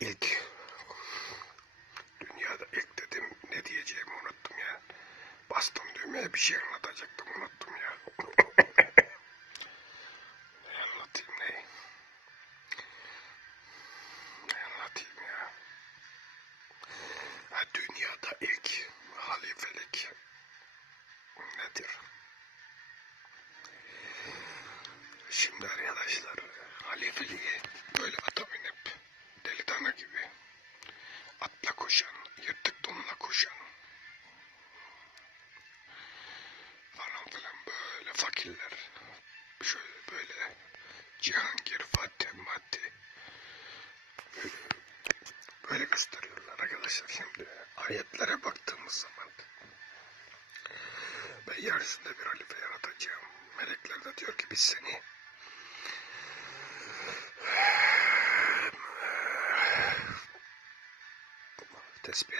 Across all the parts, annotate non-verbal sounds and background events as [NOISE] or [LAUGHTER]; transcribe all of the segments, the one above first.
ilk dünyada ilk dedim ne diyeceğimi unuttum ya. Bastım düğmeye bir şey anlatacaktım unuttum ya. [COUGHS] ne anlatayım ne? Ne anlatayım ya? Ha, dünyada ilk fakirler. Şöyle böyle. Cihangir, Fatih, Matti böyle, gösteriyorlar arkadaşlar. Şimdi ayetlere baktığımız zaman ben yarısında bir halife yaratacağım. Melekler de diyor ki biz seni tesbih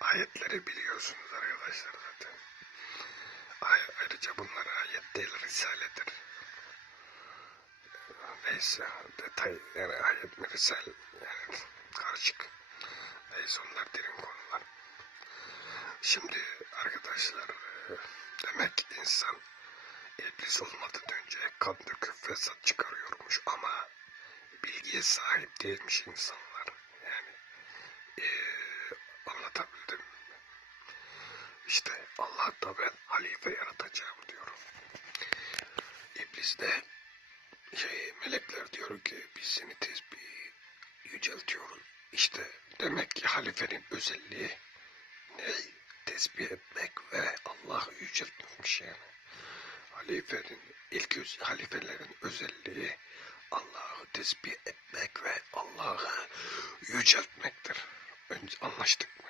Ayetleri biliyorsunuz arkadaşlar zaten. Ay- ayrıca bunlar ayet değil, risaledir. Neyse detay yani ayet mi risale yani karışık. Neyse onlar derin konular. Şimdi arkadaşlar demek ki insan iblis olmadan önce kan döküp fesat çıkarıyormuş ama bilgiye sahip değilmiş insanlar. Yani e, anlatabildim mi? İşte Allah da ben halife yaratacağım diyorum. İblis de şey melekler diyor ki biz seni tesbih yüceltiyoruz. İşte demek ki halifenin özelliği ne? Tesbih etmek ve Allah'ı yüceltmekmiş yani. Halifenin ilk halifelerin özelliği Allah'ı tesbih etmek ve Allah'ı yüceltmektir. Önce anlaştık mı?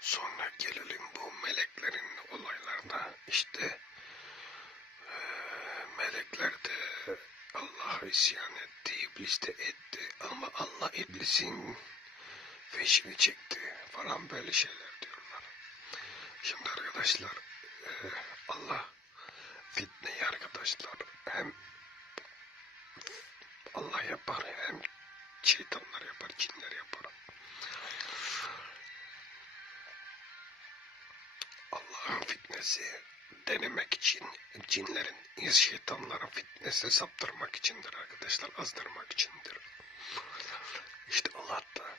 Sonra gelelim bu meleklerin olaylarına. İşte eee, melekler de Allah'a isyan etti, iblis de etti. Ama Allah iblisin peşini çekti falan böyle şeyler diyorlar. Şimdi arkadaşlar Allah'ın fitnesi denemek için cinlerin, şeytanların fitnesi saptırmak içindir arkadaşlar, azdırmak içindir. İşte Allah da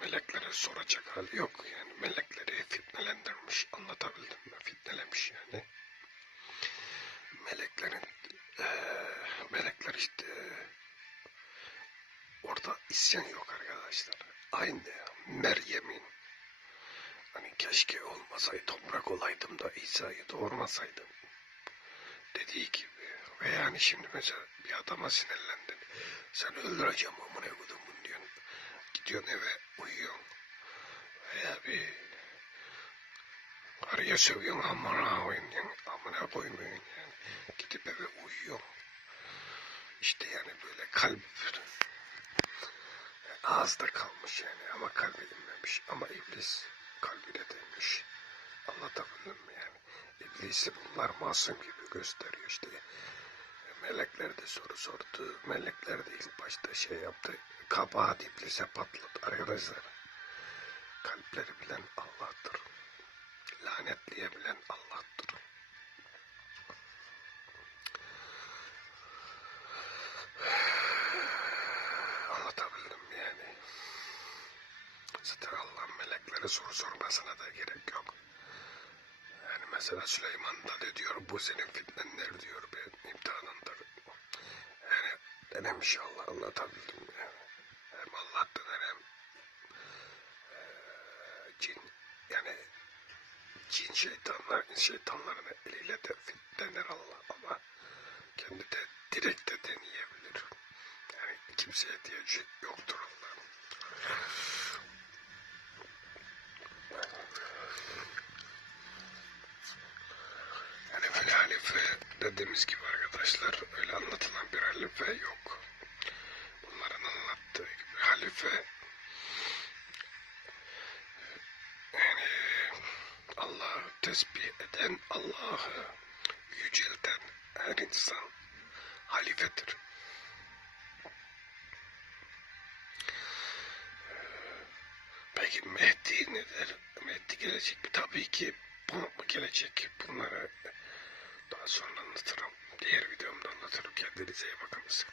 meleklere soracak hali yok. Yani melekleri fitnelendirmiş, anlatabildim mi? Fitnelemiş yani. Meleklerin eee, melekler işte orada isyan yok arkadaşlar. Aynı Meryem'in keşke olmasaydı toprak olaydım da İsa'yı doğurmasaydım. Dediği gibi. Ve yani şimdi mesela bir adama sinirlendin. Sen öldüreceğim amına kodumun diyorsun. Gidiyorsun eve uyuyorsun. Veya bir karıya sövüyorsun amına koyayım diyorsun. Amına koymuyorsun yani. Gidip eve uyuyorsun. İşte yani böyle kalp ağızda kalmış yani ama kalbe inmemiş. Ama iblis kalbine değmiş. Anlatabildim mi yani? İblisi bunlar masum gibi gösteriyor işte. Melekler de soru sordu. Melekler de ilk başta şey yaptı. Kabahat iblise patladı arkadaşlar. Kalpleri bilen Allah'tır. Lanetleyebilen Allah'tır. Anlatabildim mi yani? Zaten Meleklere soru sormasına da gerek yok. Yani mesela Süleyman da diyor bu senin fitnenler diyor benim imtihanımdır. Yani denemiş Allah anlatabildim? Yani. Hem Allah'tan hem eee, cin yani cin şeytanlar, şeytanların eliyle de fitneler Allah ama kendi de direkt de deneyebilir. Yani kimseye diyecek yoktur Allah'ın. Yani böyle halife dediğimiz gibi arkadaşlar öyle anlatılan bir halife yok. Bunların anlattığı gibi halife yani Allah'ı tesbih eden Allah'ı yücelten her insan halifedir. Peki Mehdi nedir? Mehdi gelecek mi? Tabii ki bu gelecek. Bunları daha sonra anlatırım. Diğer videomda anlatırım. Kendinize iyi bakınız.